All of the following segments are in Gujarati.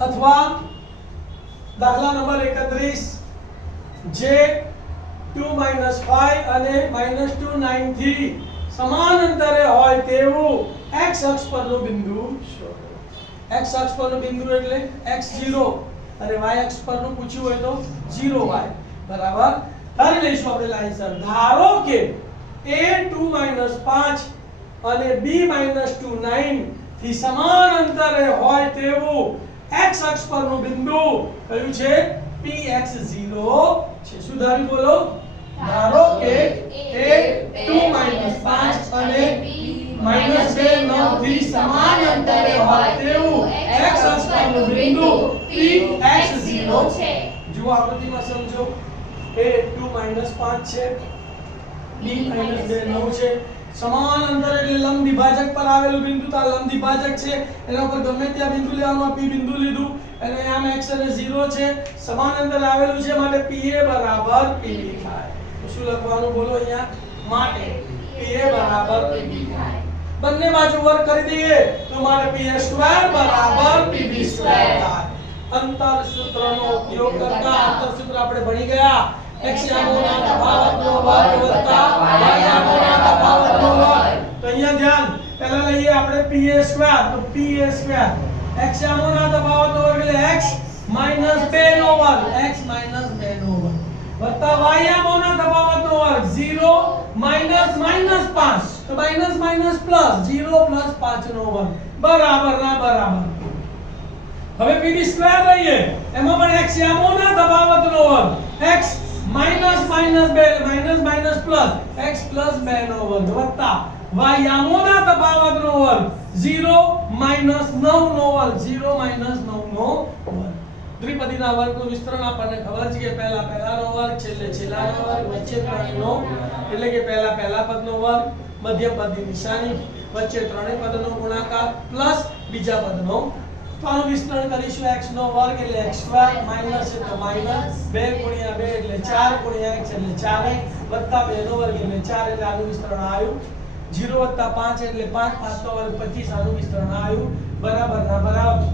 અથવા દાખલા નંબર 31 જે 2 - 5 અને -2 9 થી સમાન અંતરે હોય તેવું x અક્ષ પરનું બિંદુ શોધો. x અક્ષ પરનું બિંદુ એટલે x0 અને y અક્ષ પરનું પૂછ્યું હોય તો 0y બરાબર. ધારી લઈશું આપણે લાઈનસર. ધારો કે a 2 - 5 અને b -2 9 થી સમાન અંતરે હોય તેવું x અક્ષ પરનું બિંદુ કયું છે? px0 છે. શું ધાર્યું બોલો? ધારો કે a 2 - 5 અને -2 9 થી સમાન અંતરે હોય તેવું x અક્ષ પરનું બિંદુ px0 છે. જુઓ આકૃતિમાં સમજો. a 2 - 5 છે, b -2 9 છે. સમાન અંતર એટલે લંબ દ્વિભાજક પર આવેલું બિંદુ. તો આ લંબ દ્વિભાજક છે, એના ઉપર ગમે ત્યાં બિંદુ લેવાનું. આ p બિંદુ લીધું અને આમ x અને 0 છે, સમાન અંતર આવેલું છે, માટે pa બરાબર pb થાય. તો શું લખવાનું બોલો અહીંયા? માટે pa બરાબર pb થાય. બંને બાજુ વર્ગ કરી દઈએ તો મારે pa² બરાબર pb² થાય. અંતર સૂત્રનો ઉપયોગ કરતા અંતર સૂત્ર આપણે ભણી ગયા. x યામોના તફાવતનો વર્ગ વત્તા y યામોના તફાવતનો વર્ગ. તો અહીંયા ધ્યાન, પહેલા લઈએ આપણે pa². તો pa² x યામોના તફાવતનો વર્ગ એટલે x - 2 નો વર્ગ, x - 2 નો વર્ગ વત્તા y યામોના તફાવતનો વર્ગ 0 - -5. તો માઈનસ પ્લસ 0 + 5 નો વર્ગ બરાબર ના બરાબર. હવે pd² લઈએ, એમાં પણ x યામોના તફાવતનો વર્ગ, x - પ્લસ x + 2 નો વર્ગ વત્તા y યામોના તફાવતનો વર્ગ 0 - 9 નો વર્ગ, 0 - 9 નો વર્ગ. દ્વિપદીના વર્ગનું વિસ્તરણ આપણને ખબર છે કે પહેલાનો વર્ગ, છેલ્લાનો વર્ગ, વચ્ચે ત્રણેયનો, એટલે કે પહેલા પદનો વર્ગ, મધ્ય પદની નિશાની, વચ્ચે ત્રણેય પદનો ગુણાકાર પ્લસ બીજા પદનો. તો આનું વિસ્તરણ કરીશું. x નો વર્ગ એટલે x² માઈનસ એટલે માઈનસ 2 * 2 એટલે 4 * x એટલે 4x વત્તા 2 નો વર્ગ એટલે 4 એટલે આનું વિસ્તરણ આવ્યું. 0 + 5 એટલે 5, 5 નો વર્ગ 25 આનું વિસ્તરણ આવ્યું બરાબર ના બરાબર.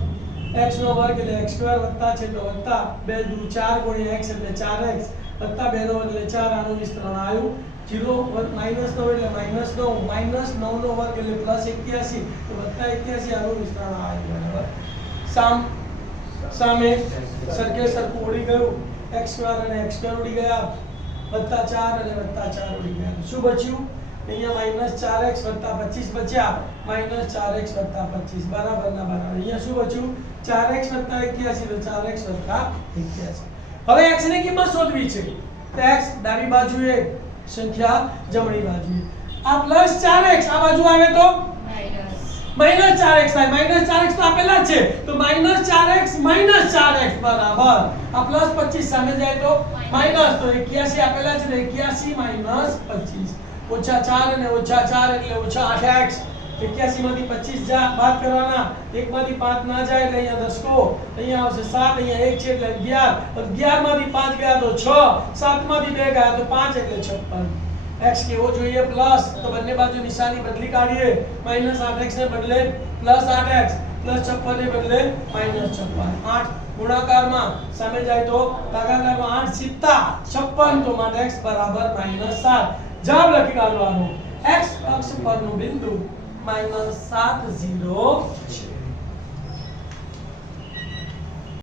x નો વર્ગ એટલે x² વત્તા છે તો વત્તા 2 * 4 * x એટલે 4x વત્તા 2 નો વર્ગ એટલે 4 આનું વિસ્તરણ આવ્યું. 0 - 9 એટલે -9 નો વર્ગ એટલે +81 તો વત્તા 81 આનું વિસ્તરણ આવ્યું બરાબર. સામે સરખે સરખું ઉડી ગયું. x² અને x² ઉડી ગયા, વત્તા 4 અને વત્તા 4 ઉડી ગયા. શું બચ્યું? અહીંયા -4x વત્તા 25 બચ્યા, -4x વત્તા 25 બરાબર ના બરાબર. અહીંયા શું બચ્યું? 4x વત્તા 81 તો 4x વત્તા 81. હવે x ની કિંમત શોધવી છે. તો x ડાબી બાજુએ, સંખ્યા જમણી બાજુએ. આ +4x આ બાજુ આવે તો -4x થાય. -4x તો આપેલા જ છે, તો -4x બરાબર આ +25 સામે જાય તો માઈનસ, તો 81 આપેલા છે, તો 81 - 25 -4 અને -4 એટલે -8x. 81 માંથી 25 બાદ કરવાના, 1 માંથી 5 ના જાય એટલે અહીંયા દસકો, અહીંયા આવશે 7, અહીંયા 1 છે એટલે 11, 11 માંથી 5 ગયા તો 6, 7 માંથી 2 ગયા તો 5 એટલે 56. x કેવો જોઈએ? પ્લસ, તો બંને બાજુ નિશાની બદલી કાઢીએ. -8x ને બદલે +8x, +56 ને બદલે -56. 8 ગુણાકારમાં સામે જાય તો ભાગાકારમાં 8 સીધા 56, તો માટે x બરાબર -7. જવાબ લખી કાઢવાનો. x અક્ષ પરનું બિંદુ -7 0 છે.